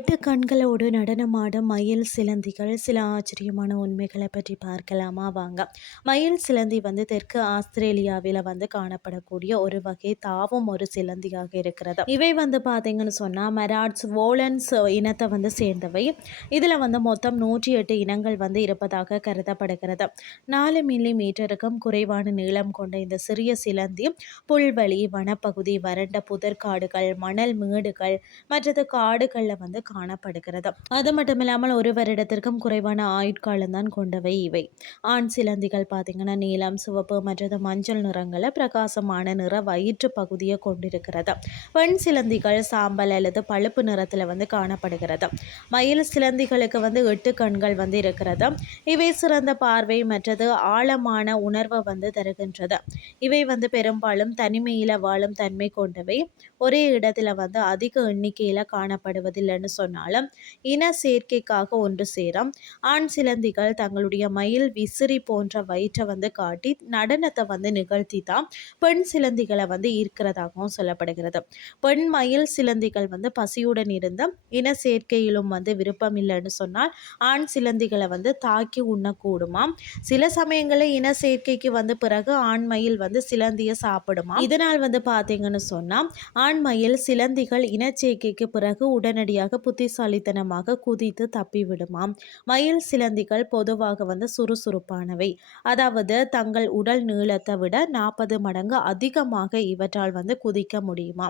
கண்களோடு நடனமாடும் மயில் சிலந்திகள் சில ஆச்சரியமான உண்மைகளை பற்றி பார்க்கலாமா? வாங்க. மயில் சிலந்தி வந்து தெற்கு ஆஸ்திரேலியாவில் வந்து காணப்படக்கூடிய ஒரு வகை தாவும் ஒரு சிலந்தியாக இருக்கிறது. இவை வந்து பார்த்தீங்கன்னு சொன்னால் மெராட்ஸ் வோலன்ஸ் இனத்தை வந்து சேர்ந்தவை. இதில் வந்து மொத்தம் நூற்றி எட்டு இனங்கள் வந்து இருப்பதாக கருதப்படுகிறது. நாலு மில்லி மீட்டருக்கும் குறைவான நீளம் கொண்ட இந்த சிறிய சிலந்தி புல்வெளி வனப்பகுதி வறண்ட புதற்காடுகள் மணல் மேடுகள் மற்றது காடுகளில் வந்து காணப்படுகிறது. அது மட்டும் இல்லாமல் ஒரு வருடத்திற்கும் குறைவான ஆயுட்காலம் தான் கொண்டவை இவை. ஆண் சிலந்திகள் பார்த்தீங்கன்னா நீலம் சிவப்பு மற்றது மஞ்சள் நிறங்களை பிரகாசமான நிற வயிற்று பகுதியை கொண்டிருக்கிறது. பெண் சிலந்திகள் சாம்பல் அல்லது பழுப்பு நிறத்தில் வந்து காணப்படுகிறது. மயில் சிலந்திகளுக்கு வந்து எட்டு கண்கள் வந்து இருக்கிறது. இவை சிறந்த பார்வை மற்றது ஆழமான உணர்வை வந்து தருகின்றது. இவை வந்து பெரும்பாலும் தனிமையில் வாழும் தன்மை கொண்டவை. ஒரே இடத்துல வந்து அதிக எண்ணிக்கையில் காணப்படுவதில்லைன்னு சொன்னாலும் இன சேர்க்கைக்காக ஒன்று சேரும். ஆண் சிலந்திகள் தங்களுடைய மயில் விசிறி போன்ற வயிற்றை வந்து காட்டி நடனத்தை வந்து நிகழ்த்தி தான் பெண் சிலந்திகளை வந்து ஈர்க்கிறதாகவும் சொல்லப்படுகிறது. பெண் மயில் சிலந்திகள் வந்து பசியுடன் இருந்த இன சேர்க்கையிலும் வந்து விருப்பம் இல்லைன்னு சொன்னால் ஆண் சிலந்திகளை வந்து தாக்கி உண்ணக்கூடுமாம். சில சமயங்களில் இன சேர்க்கைக்கு வந்து பிறகு ஆண் மயில் வந்து சிலந்தியை சாப்பிடுமா இதனால் வந்து பார்த்தீங்கன்னு சொன்னால் ஆண் மயில் சிலந்திகள் இனச்சேர்க்கைக்கு பிறகு உடனடியாக புத்திசாலித்தனமாக குதித்து தப்பிவிடுமாம். மயில் சிலந்திகள் பொதுவாக வந்து சுறுசுறுப்பானவை. அதாவது தங்கள் உடல் நீளத்தை விட நாற்பது மடங்கு அதிகமாக இவற்றால் வந்து குதிக்க முடியுமா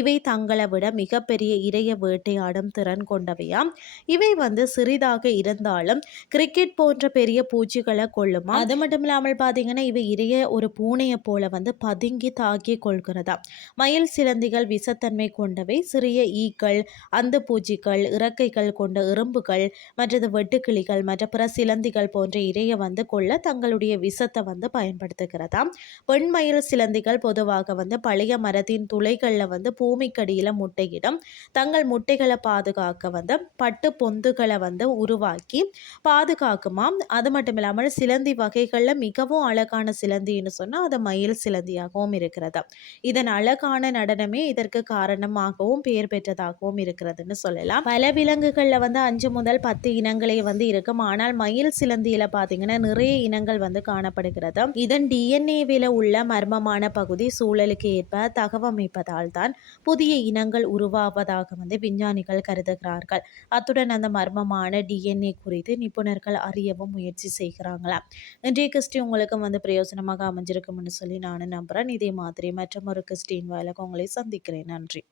இவை தங்களை விட மிகப்பெரிய இரைய வேட்டையாடும் திறன் கொண்டவையாம். இவை வந்து சிறிதாக இருந்தாலும் கிரிக்கெட் போன்ற பெரிய பூச்சிகளை கொள்ளுமா அது மட்டும் இல்லாமல் பார்த்தீங்கன்னா இவை இறைய ஒரு பூனையை போல வந்து பதுங்கி தாக்கி கொள்கிறதா மயில் சிலந்திகள் விஷத்தன்மை கொண்டவை. சிறிய ஈக்கள் அந்த பூச்சிகள் இறக்கைகள் கொண்ட எறும்புகள் மற்றது வெட்டுக்கிளிகள் மற்ற பிற சிலந்திகள் போன்ற இரையை வந்து கொள்ள தங்களுடைய விஷத்தை வந்து பயன்படுத்துகிறதா பெண்மயில் சிலந்திகள் பொதுவாக வந்து பழைய மரத்தின் துளைகளில் வந்து பூமிக்கடியில் முட்டையிடும். தங்கள் முட்டைகளை பாதுகாக்க வந்து பட்டு பொந்துகளை வந்து உருவாக்கி பாதுகாக்குமாம். அது மட்டும் இல்லாமல் சிலந்தி வகைகளில் மிகவும் அழகான சிலந்தின்னு சொன்னால் அது மயில் சிலந்தியாகவும் இருக்கிறது இதன் அழகான நடனமே இதற்கு காரணமாகவும் பெயர் பெற்றதாகவும் இருக்கிறதுன்னு சொல்லலாம். பல விலங்குகளில் வந்து அஞ்சு முதல் பத்து இனங்களே வந்து இருக்கும். ஆனால் மயில் சிலந்தியில் பார்த்தீங்கன்னா நிறைய இனங்கள் வந்து காணப்படுகிறது. இதன் டிஎன்ஏவில் உள்ள மர்மமான பகுதி சூழலுக்கு ஏற்ப தகவமைப்பதால் தான் புதிய இனங்கள் உருவாவதாக வந்து விஞ்ஞானிகள் கருதுகிறார்கள். அத்துடன் அந்த மர்மமான டிஎன்ஏ குறித்து நிபுணர்கள் அறியவும் முயற்சி செய்கிறாங்களாம். இன்றைய கிறிஸ்டி உங்களுக்கு வந்து பிரயோஜனமாக அமைஞ்சிருக்கும்னு சொல்லி நானும் நம்புகிறேன் இதே மாதிரி மற்றும் ஒரு கிறிஸ்டின் வாயிலாக உங்களை சந்திக்கிறேன். நன்றி.